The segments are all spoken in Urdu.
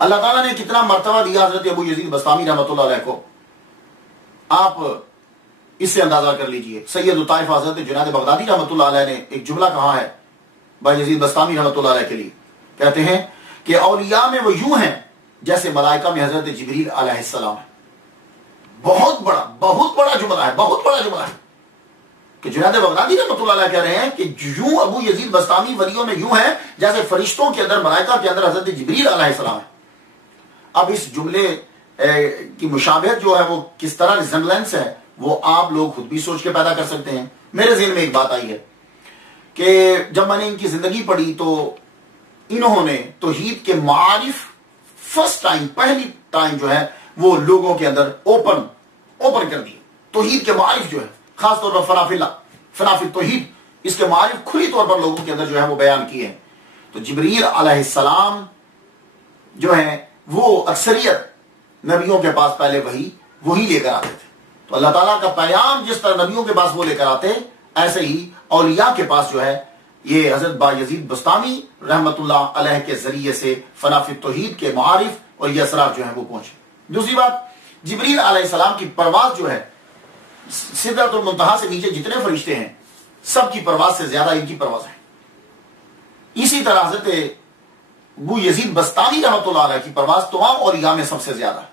اللہ تعالیٰ نے کتنا مرتبہ دیا حضرت ابو یزید بسطامی رحمۃ اللہ علیہ کو، آپ اس سے اندازہ کر لیجئے۔ سید الطائف حضرت جنید بغدادی رحمۃ اللہ علیہ نے ایک جملہ کہا ہے بھائی یزید بسطامی رحمۃ اللہ علیہ کے لیے، کہتے ہیں کہ اولیاء میں وہ یوں ہیں جیسے ملائکہ میں حضرت جبریل علیہ السلام ہے۔ بہت بڑا جملہ ہے، بہت بڑا جملہ ہے کہ جنید بغدادی رحمۃ اللہ علیہ کہہ رہے ہیں کہ یوں ابو یزید بسطامی ولیوں میں یوں ہے جیسے فرشتوں کے اندر، ملائکہ کے اندر حضرت جبریل علیہ السلام ہے۔ اب اس جملے کی مشابہت جو ہے وہ کس طرح ریزمبلنس ہے وہ آپ لوگ خود بھی سوچ کے پیدا کر سکتے ہیں۔ میرے ذہن میں ایک بات آئی ہے کہ جب میں نے ان کی زندگی پڑھی تو انہوں نے توحید کے معارف فرسٹ ٹائم، پہلی ٹائم جو ہے وہ لوگوں کے اندر اوپن کر دی۔ توحید کے معارف جو ہے خاص طور پر فنافی توحید، اس کے معارف کھلی طور پر لوگوں کے اندر جو ہے وہ بیان کیے ہیں۔ تو جبریل علیہ السلام جو ہے وہ اکثریت نبیوں کے پاس پہلے وہی لے کر آتے تھے۔ تو اللہ تعالیٰ کا پیغام جس طرح نبیوں کے پاس وہ لے کر آتے، ایسے ہی اولیاء کے پاس جو ہے یہ حضرت با یزید بسطامی رحمت اللہ علیہ کے ذریعے سے فنافی توحید کے معارف اور یہ اثرات جو ہیں وہ پہنچے۔ دوسری بات، جبریل علیہ السلام کی پرواز جو ہے سدرۃ المنتہا سے نیچے جتنے فرشتے ہیں سب کی پرواز سے زیادہ ان کی پرواز ہے۔ اسی طرح حضرت ابو یزید بسطامی رحمۃ اللہ علیہ کی پرواز تمام اولیاء میں سب سے زیادہ ہے۔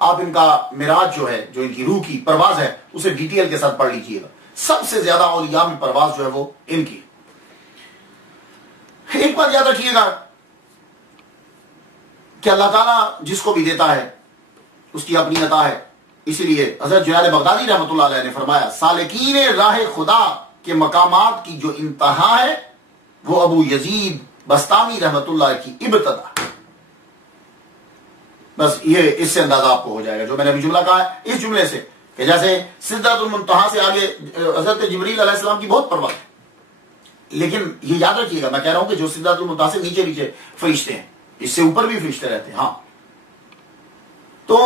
آپ ان کا معراج جو ہے، جو ان کی روح کی پرواز ہے، اسے ڈیٹیل کے ساتھ پڑھ لیجئے گا۔ سب سے زیادہ اولیاء میں پرواز جو ہے وہ ان کی۔ ایک بات یاد رکھیے گا کہ اللہ تعالیٰ جس کو بھی دیتا ہے اس کی اپنی عطا ہے۔ اسی لیے حضرت جنید بغدادی رحمۃ اللہ علیہ نے فرمایا سالکین راہ خدا کے مقامات کی جو انتہا ہے وہ ابو یزید بسطامی رحمۃ اللہ کی ابتدا۔ بس یہ اس سے اندازہ آپ کو ہو جائے گا جو میں نے ابھی جملہ کہا ہے، اس جملے سے کہ جیسے سدرۃ المنتہا سے آگے حضرت جبریل علیہ السلام کی بہت پرواز ہے، لیکن یہ یاد رکھیے گا میں کہہ رہا ہوں کہ جو سدرۃ المنتہا سے نیچے فرشتے ہیں، اس سے اوپر بھی فرشتے رہتے ہیں۔ ہاں، تو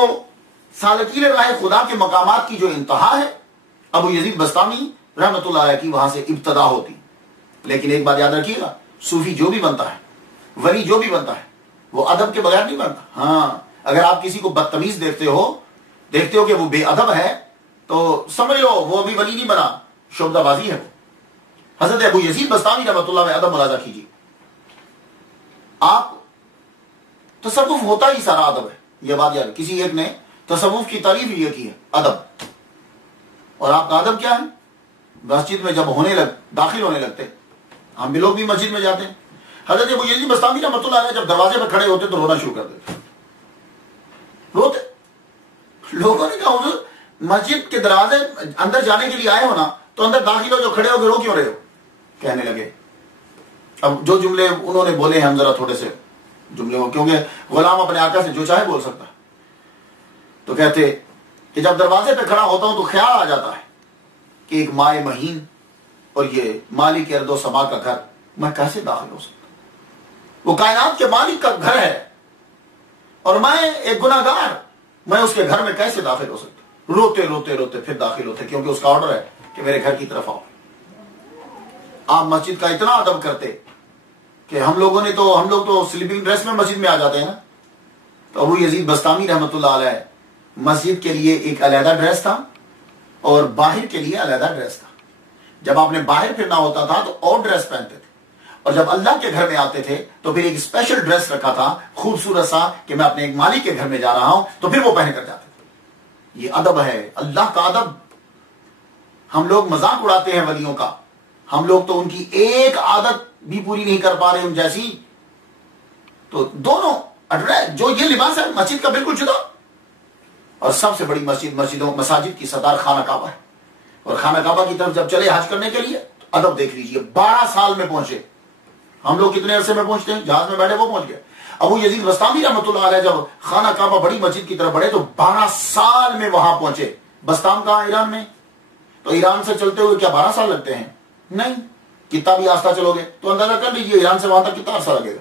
سالکین راہ خدا کے مقامات کی جو انتہا ہے ابو یزید بسطامی رحمۃ اللہ علیہ کی، وہاں سے ابتدا ہوتی۔ لیکن ایک بات یاد رکھیے گا، صوفی جو بھی بنتا ہے، ولی جو بھی بنتا ہے، وہ ادب کے بغیر نہیں بنتا۔ ہاں، اگر آپ کسی کو بدتمیز دیکھتے ہو کہ وہ بے ادب ہے تو سمجھ لو وہ ابھی ولی نہیں بنا، شعبدہ بازی ہے وہ۔ حضرت ابو یزید بسطامی رحمۃ اللہ میں ادب ملاحظہ کیجیے، آپ تصوف ہوتا ہی سارا ادب ہے، یہ بات یاد۔ کسی ایک نے تصوف کی تعریف یہ کی ہے ادب، اور آپ کا ادب کیا ہے؟ مسجد میں جب داخل ہونے لگتے، ہم بھی لوگ بھی مسجد میں جاتے ہیں، حضرت ابو یزید بسطامی رحمۃ اللہ علیہ جب دروازے پہ کھڑے ہوتے تو رونا شروع کر دیتے، روتے۔ لوگوں نے کہا حضور مسجد کے دروازے اندر جانے کے لیے آئے ہو نا، تو اندر داخل ہو، جو کھڑے ہو کے رو کیوں رہے ہو؟ کہنے لگے۔ اب جو جملے انہوں نے بولے ہیں ہم ذرا تھوڑے سے جملے ہو، کیونکہ غلام اپنے آقا سے جو چاہے بول سکتا ہے، تو کہتے کہ جب دروازے پہ کھڑا ہوتا ہوں تو خیال آ جاتا ہے کہ ایک مائے مہین اور یہ مالک ارض و سما کا گھر میں کیسے داخل ہو سکتا؟ وہ کائنات کے مالک کا گھر ہے اور میں ایک گناہ گار، میں اس کے گھر میں کیسے داخل ہو سکتا؟ روتے روتے روتے پھر داخل ہوتے، کیونکہ اس کا آرڈر ہے کہ میرے گھر کی طرف آؤ۔ آپ مسجد کا اتنا ادب کرتے کہ ہم لوگ تو سلیپنگ ڈریس میں مسجد میں آ جاتے ہیں نا، تو ابو یزید بسطامی رحمۃ اللہ علیہ مسجد کے لیے ایک علیحدہ ڈریس تھا اور باہر کے لیے علیحدہ ڈریس تھا۔ جب آپ نے باہر پھرنا ہوتا تھا تو اور ڈریس پہنتے تھے، اور جب اللہ کے گھر میں آتے تھے تو پھر ایک اسپیشل ڈریس رکھا تھا خوبصورت سا کہ میں اپنے ایک مالک کے گھر میں جا رہا ہوں، تو پھر وہ پہن کر جاتے تھے۔ یہ ادب ہے، اللہ کا ادب۔ ہم لوگ مذاق اڑاتے ہیں ولیوں کا، ہم لوگ تو ان کی ایک عادت بھی پوری نہیں کر پا رہے ان جیسی۔ تو دونوں جو یہ لباس ہے مسجد کا بالکل جدا، اور سب سے بڑی مساجد کی سردار خانہ کعبہ ہے، اور خانہ کعبہ کی طرف جب چلے حج کرنے کے لیے تو ادب دیکھ لیجئے۔ 12 سال میں پہنچے، ہم لوگ کتنے عرصے میں پہنچتے ہیں؟ جہاز میں بیٹھے وہ پہنچ گئے۔ ابو یزید بسطامی رحمۃ اللہ علیہ جب خانہ کعبہ بڑی مسجد کی طرف بڑھے تو 12 سال میں وہاں پہنچے۔ بستام کہاں؟ ایران میں۔ تو ایران سے چلتے ہوئے کیا 12 سال لگتے ہیں؟ نہیں، کتنا بھی آستہ چلو گے تو اندازہ کر لیجئے ایران سے وہاں تک کتنا عرصہ لگے گا۔